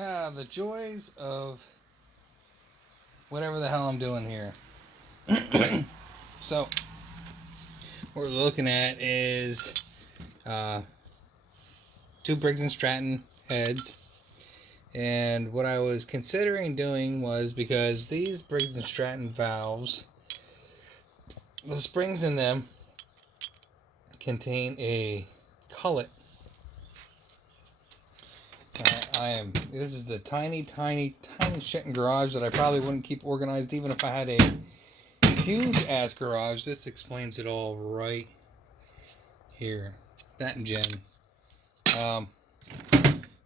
The joys of whatever the hell I'm doing here. So, what we're looking at is two Briggs and Stratton heads. And what I was considering doing was, because these Briggs and Stratton valves, the springs in them contain a cullet. This is the tiny shitting garage that I probably wouldn't keep organized even if I had a huge ass garage. This explains it all right here. That and Jen.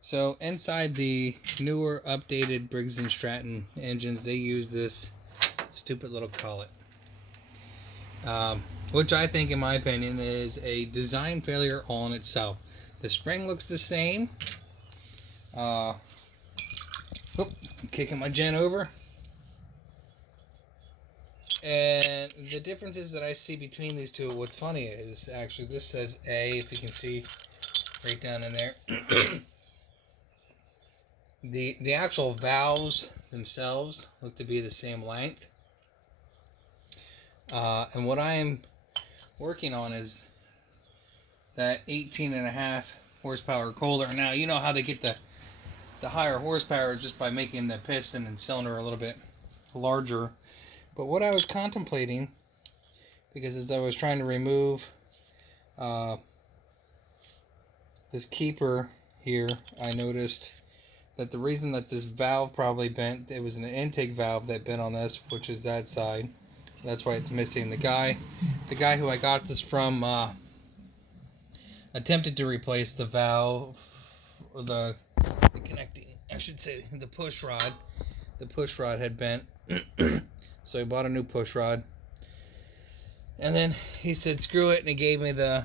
So inside the newer updated Briggs and Stratton engines, they use this stupid little cullet. Which I think, in my opinion, is a design failure all in itself. The spring looks the same. I'm kicking my Gen over. And the differences that I see between these two, what's funny is, actually, this says A, if you can see right down in there. The actual valves themselves look to be the same length. And what I am working on is that 18.5 horsepower Kohler. Now, you know how they get the higher horsepower is just by making the piston and cylinder a little bit larger. But what I was contemplating, because as I was trying to remove this keeper here, I noticed that the reason that this valve probably bent, it was an intake valve that bent on this, which is that side. That's why it's missing. The guy who I got this from attempted to replace the valve, or the connecting, I should say, the push rod. The push rod had bent, so he bought a new push rod. And then he said, "Screw it," and he gave me the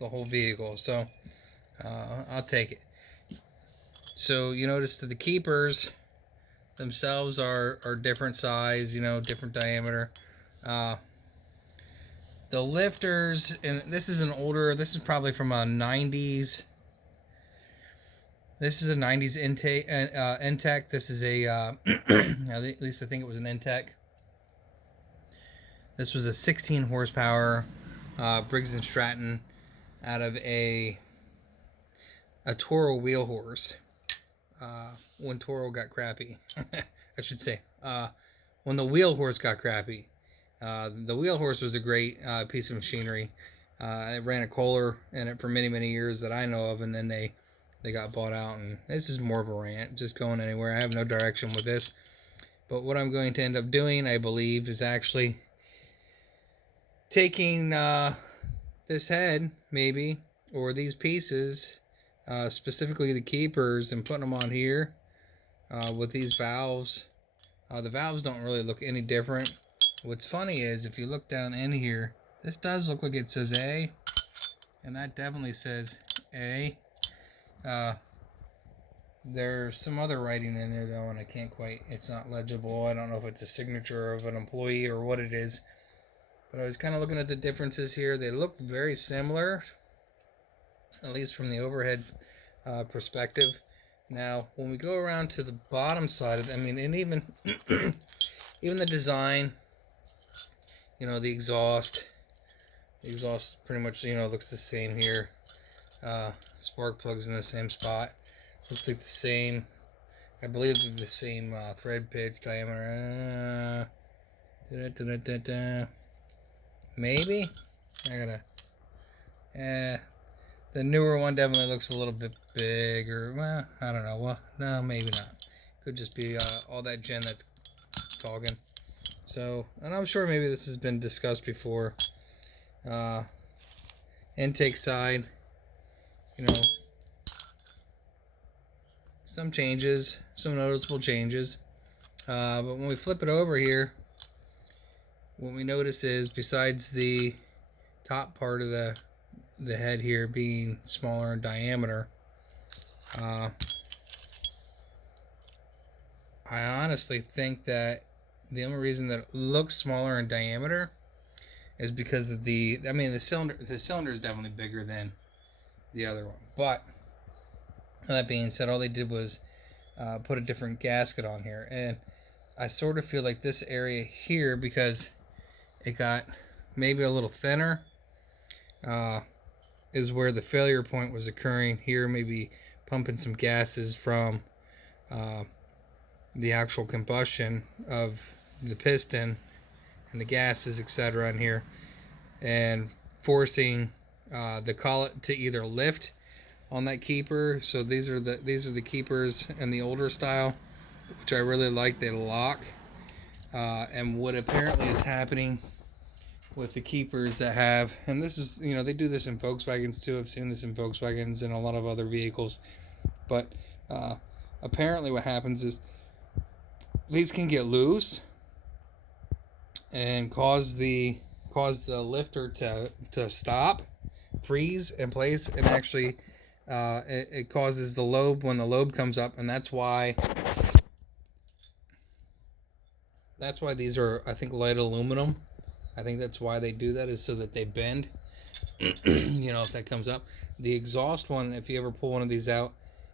whole vehicle. So I'll take it. So you notice that the keepers themselves are different size, different diameter. The lifters, and this is this is probably from a 90s. This is a 90s intake, Intech. This is a, at least I think it was an Intech. This was a 16 horsepower Briggs and Stratton out of a Toro wheel horse. When Toro got crappy, I should say, when the wheel horse got crappy. The wheel horse was a great piece of machinery. It ran a Kohler in it for many years that I know of, and then they got bought out. And this is more of a rant, just going anywhere. I have no direction with this, but what I'm going to end up doing, I believe, is actually taking this head, maybe, or these pieces, specifically the keepers, and putting them on here with these valves. The valves don't really look any different. What's funny is, if you look down in here, this does look like it says A, and that definitely says A. There's some other writing in there though, and I can't quite, it's not legible. I don't know if it's a signature of an employee or what it is, but I was kind of looking at the differences here. They look very similar, at least from the overhead perspective. Now, when we go around to the bottom side of it, and even even the design, the exhaust pretty much, looks the same here. Spark plugs in the same spot. Looks like the same, I believe the same thread pitch diameter. Maybe? The newer one definitely looks a little bit bigger. Well, I don't know. Well, no, maybe not. Could just be all that Gen that's talking. So, and I'm sure maybe this has been discussed before. Intake side, some changes, some noticeable changes. But when we flip it over here, what we notice is, besides the top part of the head here being smaller in diameter, I honestly think that the only reason that it looks smaller in diameter is because of the cylinder is definitely bigger than the other one. But That being said, all they did was put a different gasket on here, and I sort of feel like this area here, because it got maybe a little thinner, is where the failure point was occurring. Here, maybe pumping some gases from the actual combustion of the piston and the gases, etc., in here, and forcing the collet to either lift on that keeper. So these are the keepers in the older style, which I really like. They lock, and what apparently is happening with the keepers that have, and this is, they do this in Volkswagens too. I've seen this in Volkswagens and a lot of other vehicles, but apparently what happens is these can get loose and cause the lifter to stop, freeze in place, and actually it causes the lobe when the lobe comes up, and that's why these are, I think, light aluminum. I think that's why they do that, is so that they bend. If that comes up. The exhaust one, if you ever pull one of these out,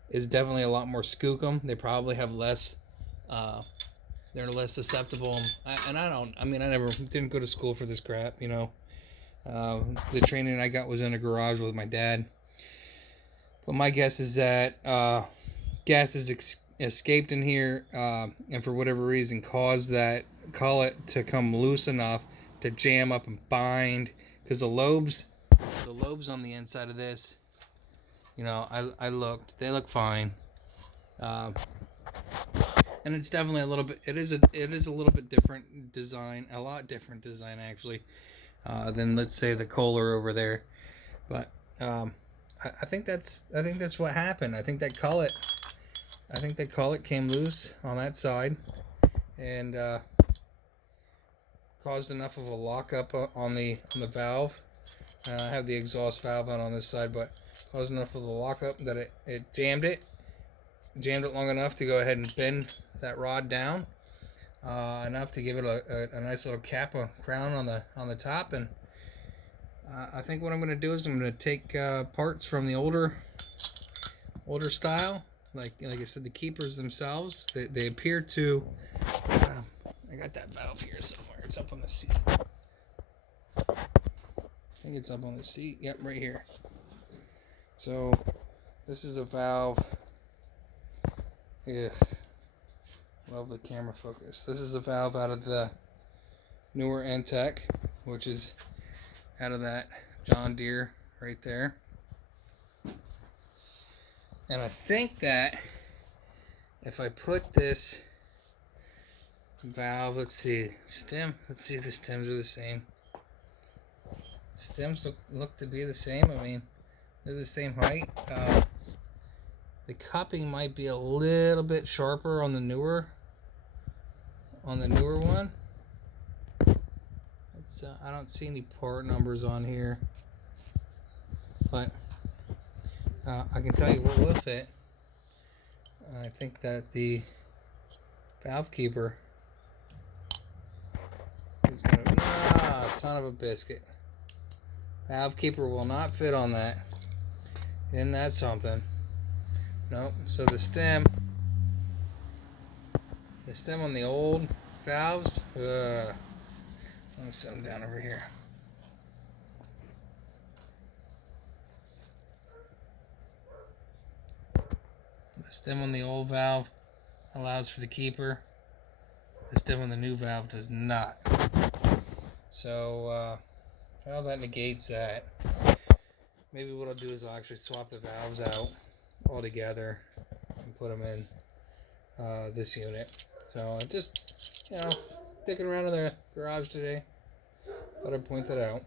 is definitely a lot more skookum. They probably have less. They're less susceptible. I never didn't go to school for this crap. The training I got was in a garage with my dad. But my guess is that gases escaped in here, and for whatever reason caused that collet to come loose enough to jam up and bind, because the lobes on the inside of this, I looked, they look fine, and it's definitely a little bit, it is a little bit different design, a lot different design actually, than, let's say, the Kohler over there. But I think that's what happened. I think that collet came loose on that side, and caused enough of a lockup on the valve. I have the exhaust valve on this side, but caused enough of a lockup that it jammed it long enough to go ahead and bend that rod down, enough to give it a nice little cap, a crown on the top. And I think what I'm going to do is I'm going to take parts from the older style, like I said, the keepers themselves. They appear to. I got that valve here somewhere. It's up on the seat. I think it's up on the seat. Yep, right here. So this is a valve. Yeah, love the camera focus. This is a valve out of the newer Entech, which is out of that John Deere right there. And I think that if I put this valve, let's see if the stems are the same. Stems look to be the same. I mean, they're the same height. The cupping might be a little bit sharper on the newer one. It's I don't see any part numbers on here, but I can tell you what will fit. I think that the valve keeper is going to... son of a biscuit. Valve keeper will not fit on that. Isn't that something? Nope. So the stem on the old valves, let me set them down over here. The stem on the old valve allows for the keeper. The stem on the new valve does not. So, well, that negates that. Maybe what I'll do is I'll actually swap the valves out altogether and put them in this unit. So I just, dicking around in the garage today. Thought I'd point that out.